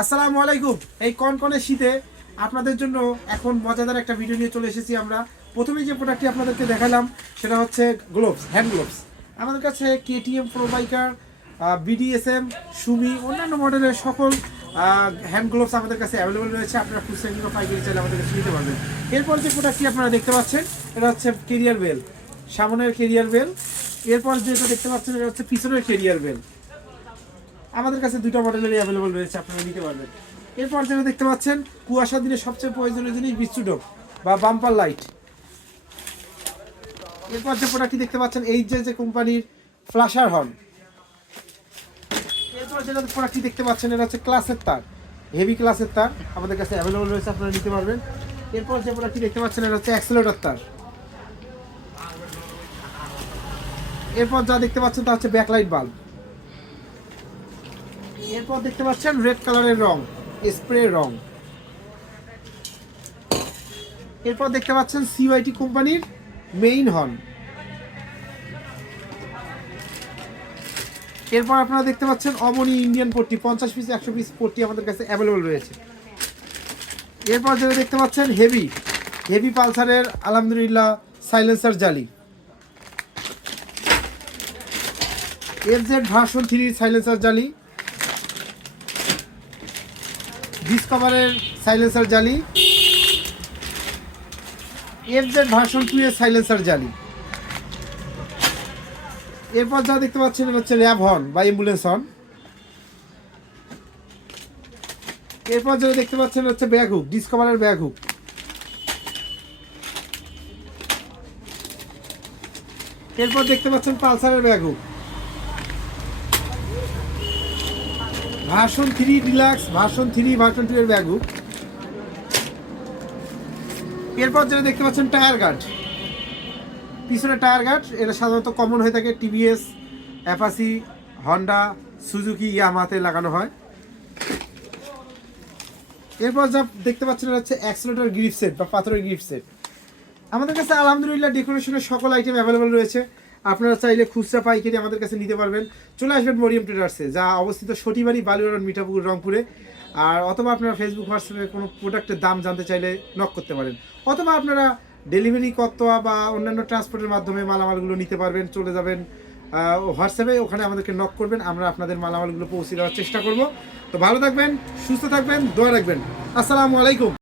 আসসালামু আলাইকুম। এই কনকনে শীতে আপনাদের জন্য এখন মজাদার একটা ভিডিও নিয়ে চলে এসেছি আমরা। প্রথমেই যে প্রোডাক্টটি আপনাদেরকে দেখালাম সেটা হচ্ছে গ্লোভস, হ্যান্ড গ্লোভস। আমাদের কাছে কেটিএম, প্রোবাইকার, বিডিএসএম, সুমি, অন্যান্য মডেলের সকল হ্যান্ড গ্লোভস আমাদের কাছে অ্যাভেলেবল রয়েছে। আপনারা খুচরা কিংবা পাইকারি চাইলে আমাদের কাছে নিতে পারবেন। এরপর যে প্রোডাক্টটি আপনারা দেখতে পাচ্ছেন এটা হচ্ছে কেরিয়ার বেল, সামনের কেরিয়ার বেল। এরপর যেটা দেখতে পাচ্ছেন এটা হচ্ছে পিছনের কেরিয়ার বেল। আমাদের কাছে দুটো মডেলেরই অ্যাভেলেবল রয়েছে, আপনারা নিতে পারবেন। এরপর যেটা দেখতে পাচ্ছেন কুয়াশার দিনে সবচেয়ে প্রয়োজনীয় জিনিস বিস্টুডোপ বা বাম্পার লাইট। এরপর যে প্রোডাক্টটি দেখতে পাচ্ছেন এই যে কোম্পানির ফ্ল্যাশার হর্ন। এরপর যেটা প্রোডাক্টটি দেখতে পাচ্ছেন এটা হচ্ছে ক্লাসের তার, হেভি ক্লাসের তার আমাদের কাছে অ্যাভেলেবল রয়েছে, আপনারা নিতে পারবেন। এরপর যে প্রোডাক্টটি দেখতে পাচ্ছেন এটা হচ্ছে অ্যাক্সেলেটর তার। এরপর যা দেখতে পাচ্ছেন তা হচ্ছে ব্যাকলাইট বাল্ব। এরপর দেখতে পাচ্ছেন রেড কালারের রং, স্প্রে রং। এরপর দেখতে পাচ্ছেন সিওয়াইটি কোম্পানির মেইন হর্ন। এরপর আপনারা দেখতে পাচ্ছেন অমনি ইন্ডিয়ান পট্টি, 50 পিস 100 পিস পট্টি আমাদের কাছে অ্যাভেলেবল রয়েছে। এরপর যেটা দেখতে পাচ্ছেন হেভি পালসারের আলহামদুলিল্লাহ সাইলেন্সার জালি, এফজেড ভার্সন 3 সাইলেন্সার জালি, ডিসকভারের সাইলেন্সার জালি, এফজেড ভার্সন 2 এর সাইলেন্সার জালি। এরপর যা দেখতে পাচ্ছেন এটা হচ্ছে ল্যাব হর্ন বা অ্যাম্বুলেন্স হর্ন। এরপর যেটা দেখতে পাচ্ছেন হচ্ছে ব্যাগ হুক, ডিসকভারের ব্যাগ হুক। এরপর দেখতে পাচ্ছেন পালসারের bag hook, version 3 deluxe, version 3, version 2 এর ব্যাগ হুক। এরপর যেটা দেখতে পাচ্ছেন টায়ার গার্ড, পিছনে টায়ার গার্ড। এটা সাধারণত কমন হয়ে থাকে টিভিএস, অ্যাপাসি, হন্ডা, সুজুকি, ইয়ামাহাতে লাগানো হয়। এরপর যা দেখতে পাচ্ছেন এটা হচ্ছে অ্যাক্সেলেটর গ্রিপ সেট বা পাথরের গ্রিপ সেট। আমাদের কাছে আলহামদুলিল্লাহ ডেকোরেশনের সকল আইটেম অ্যাভেলেবল রয়েছে, আপনারা চাইলে খুচরা পাইকারি আমাদের কাছে নিতে পারবেন। চলে আসবেন মরিয়ম ট্রেডার্সে, যা অবস্থিত সটিবাড়ি, বালুয়ারন, মিঠাপুকুর, রংপুরে। আর অথবা আপনারা ফেসবুক, হোয়াটসঅ্যাপে কোনো প্রোডাক্টের দাম জানতে চাইলে নক করতে পারেন, অথবা আপনারা ডেলিভারি কর্তা বা অন্যান্য ট্রান্সপোর্টের মাধ্যমে মালামালগুলো নিতে পারবেন। চলে যাবেন হোয়াটসঅ্যাপে, ওখানে আমাদেরকে নক করবেন, আমরা আপনাদের মালামালগুলো পৌঁছে দেওয়ার চেষ্টা করব। তো ভালো থাকবেন, সুস্থ থাকবেন, দোয়া রাখবেন। আসসালামু আলাইকুম।